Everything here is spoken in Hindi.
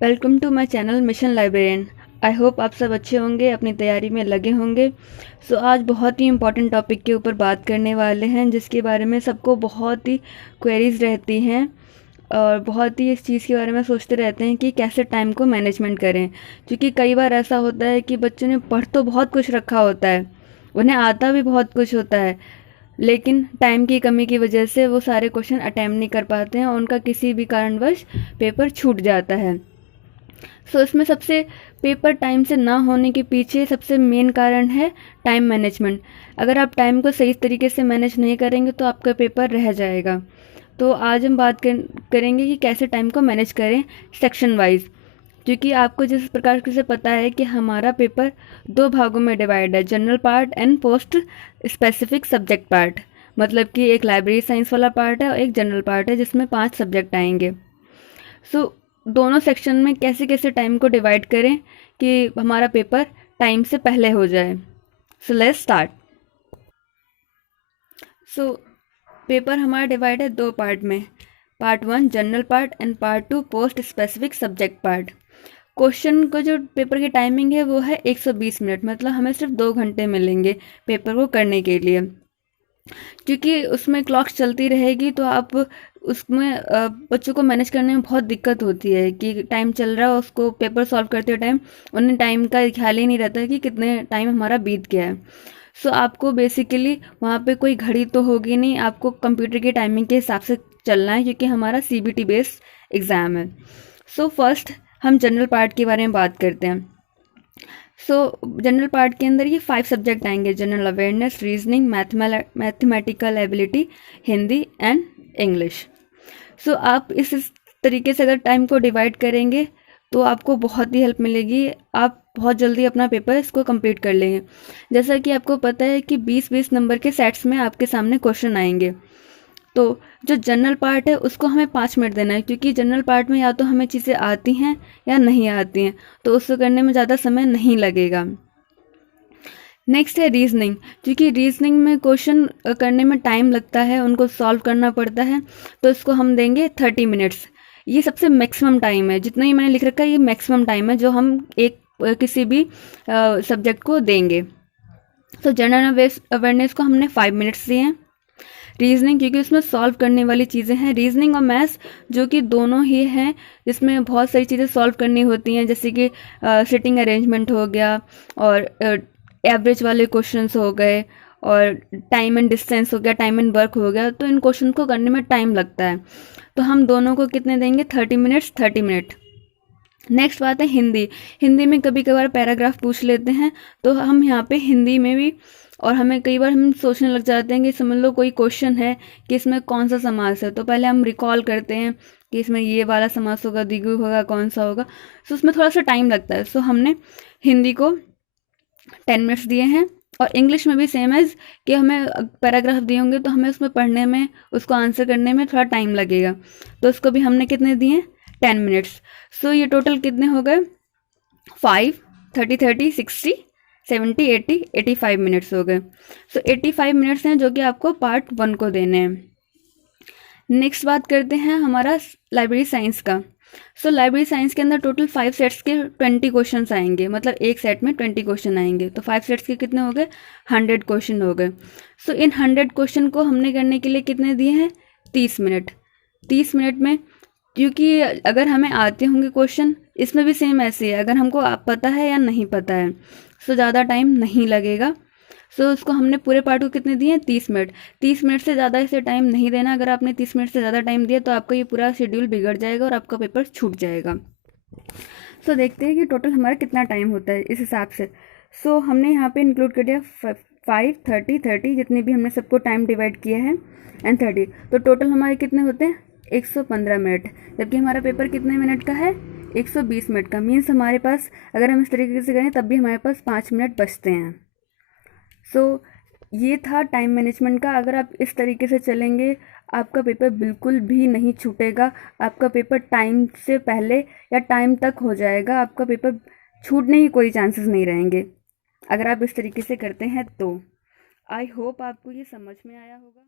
Welcome to my channel mission librarian. I hope आप सब अच्छे होंगे, अपनी तैयारी में लगे होंगे। आज बहुत ही इम्पॉर्टेंट टॉपिक के ऊपर बात करने वाले हैं, जिसके बारे में सबको बहुत ही क्वेरीज रहती हैं और बहुत ही इस चीज़ के बारे में सोचते रहते हैं कि कैसे टाइम को मैनेजमेंट करें। क्योंकि कई बार ऐसा होता है कि बच्चों ने पढ़ तो बहुत कुछ रखा होता है, उन्हें आता भी बहुत कुछ होता है, लेकिन टाइम की कमी की वजह से वो सारे क्वेश्चन अटैम्प्ट नहीं कर पाते हैं और उनका किसी भी कारणवश पेपर छूट जाता है। इसमें सबसे पेपर टाइम से ना होने के पीछे सबसे मेन कारण है टाइम मैनेजमेंट। अगर आप टाइम को सही तरीके से मैनेज नहीं करेंगे तो आपका पेपर रह जाएगा। तो आज हम बात करेंगे कि कैसे टाइम को मैनेज करें सेक्शन वाइज। क्योंकि आपको जिस प्रकार से पता है कि हमारा पेपर 2 भागों में डिवाइड है, general part and post specific subject part. मतलब कि एक लाइब्रेरी साइंस वाला पार्ट है और एक जनरल पार्ट है जिसमें 5 सब्जेक्ट आएंगे। दोनों सेक्शन में कैसे कैसे टाइम को डिवाइड करें कि हमारा पेपर टाइम से पहले हो जाए। Let's start. पेपर हमारा डिवाइड है 2 पार्ट में, part 1 general part and part 2 post specific subject part. Question को जो पेपर की टाइमिंग है वो है 120 मिनट, मतलब हमें सिर्फ 2 घंटे मिलेंगे पेपर को करने के लिए। क्योंकि उसमें क्लॉक चलती रहेगी तो आप उसमें बच्चों को मैनेज करने में बहुत दिक्कत होती है कि टाइम चल रहा है, उसको पेपर सॉल्व करते टाइम उन्हें टाइम का ख्याल ही नहीं रहता कि कितने टाइम हमारा बीत गया है। आपको बेसिकली वहाँ पे कोई घड़ी तो होगी नहीं, आपको कंप्यूटर की टाइमिंग के हिसाब से चलना है क्योंकि हमारा CBT बेस्ड एग्ज़ाम है। फर्स्ट हम जनरल पार्ट के बारे में बात करते हैं। जनरल पार्ट के अंदर ये 5 सब्जेक्ट आएंगे, general awareness, reasoning, mathematical ability, Hindi and English. आप इस तरीके से अगर टाइम को डिवाइड करेंगे तो आपको बहुत ही हेल्प मिलेगी, आप बहुत जल्दी अपना पेपर इसको कंप्लीट कर लेंगे। जैसा कि आपको पता है कि 20-20 नंबर के सेट्स में आपके सामने क्वेश्चन आएंगे। तो जो जनरल पार्ट है उसको हमें 5 मिनट देना है, क्योंकि जनरल पार्ट में या तो हमें चीज़ें आती हैं या नहीं आती हैं, तो उसको करने में ज़्यादा समय नहीं लगेगा। नेक्स्ट है रीजनिंग। क्योंकि रीजनिंग में क्वेश्चन करने में टाइम लगता है, उनको सॉल्व करना पड़ता है, तो इसको हम देंगे 30 मिनट्स। ये सबसे मैक्सिमम टाइम है, जितना ही मैंने लिख रखा है ये मैक्सिमम टाइम है जो हम एक किसी भी सब्जेक्ट को देंगे। जनरल अवेयरनेस को हमने 5 मिनट्स दिए हैं। रीजनिंग, क्योंकि उसमें सॉल्व करने वाली चीज़ें हैं, रीजनिंग और मैथ्स जो कि दोनों ही हैं, जिसमें बहुत सारी चीज़ें सॉल्व करनी होती हैं, जैसे कि सिटिंग अरेंजमेंट हो गया और एवरेज वाले क्वेश्चंस हो गए और टाइम एंड डिस्टेंस हो गया, टाइम एंड वर्क हो गया। तो इन क्वेश्चन को करने में टाइम लगता है, तो हम दोनों को कितने देंगे, 30 मिनट्स 30 मिनट। नेक्स्ट बात है हिंदी। हिंदी में कभी कभार पैराग्राफ पूछ लेते हैं, तो हम यहाँ पे हिंदी में भी, और हमें कई बार हम सोचने लग जाते हैं कि समझ लो कोई क्वेश्चन है कि इसमें कौन सा समास है, तो पहले हम रिकॉल करते हैं कि इसमें ये वाला समास होगा, द्विगु होगा, कौन सा होगा। उसमें थोड़ा सा टाइम लगता है। हमने हिंदी को 10 मिनट्स दिए हैं। और इंग्लिश में भी सेम एज कि हमें पैराग्राफ दिए होंगे तो हमें उसमें पढ़ने में, उसको आंसर करने में थोड़ा टाइम लगेगा, तो उसको भी हमने कितने दिए, 10 मिनट्स। ये टोटल कितने हो गए, 5, 30, 30, 60, 70, 80, 85 मिनट्स हो गए। 85 मिनट्स हैं जो कि आपको पार्ट 1 को देने हैं। नेक्स्ट बात करते हैं हमारा लाइब्रेरी साइंस का। लाइब्रेरी साइंस के अंदर टोटल 5 सेट्स के 20 क्वेश्चन आएंगे, मतलब एक सेट में 20 क्वेश्चन आएंगे, तो 5 सेट्स के कितने हो गए, 100 क्वेश्चन हो गए। इन 100 क्वेश्चन को हमने करने के लिए कितने दिए हैं, 30 मिनट। 30 मिनट में, क्योंकि अगर हमें आते होंगे क्वेश्चन, इसमें भी सेम ऐसे है, अगर हमको पता है या नहीं पता है, ज़्यादा टाइम नहीं लगेगा। उसको हमने पूरे पार्ट को कितने दिए, 30 मिनट। 30 मिनट से ज़्यादा इसे टाइम नहीं देना। अगर आपने 30 मिनट से ज़्यादा टाइम दिया तो आपका ये पूरा शेड्यूल बिगड़ जाएगा और आपका पेपर छूट जाएगा। देखते हैं कि टोटल हमारा कितना टाइम होता है इस हिसाब से। हमने यहाँ पे इंक्लूड कर दिया 5, 30, 30, जितने भी हमने सबको टाइम डिवाइड किया है, एंड 30। तो टोटल हमारे कितने होते हैं, 115 मिनट। जबकि हमारा पेपर कितने मिनट का है, 120 मिनट का। मीन्स हमारे पास, अगर हम इस तरीके से करें तब भी हमारे पास 5 मिनट बचते हैं। ये था टाइम मैनेजमेंट का। अगर आप इस तरीके से चलेंगे आपका पेपर बिल्कुल भी नहीं छूटेगा, आपका पेपर टाइम से पहले या टाइम तक हो जाएगा, आपका पेपर छूटने की कोई चांसेस नहीं रहेंगे अगर आप इस तरीके से करते हैं तो। आई होप आपको ये समझ में आया होगा।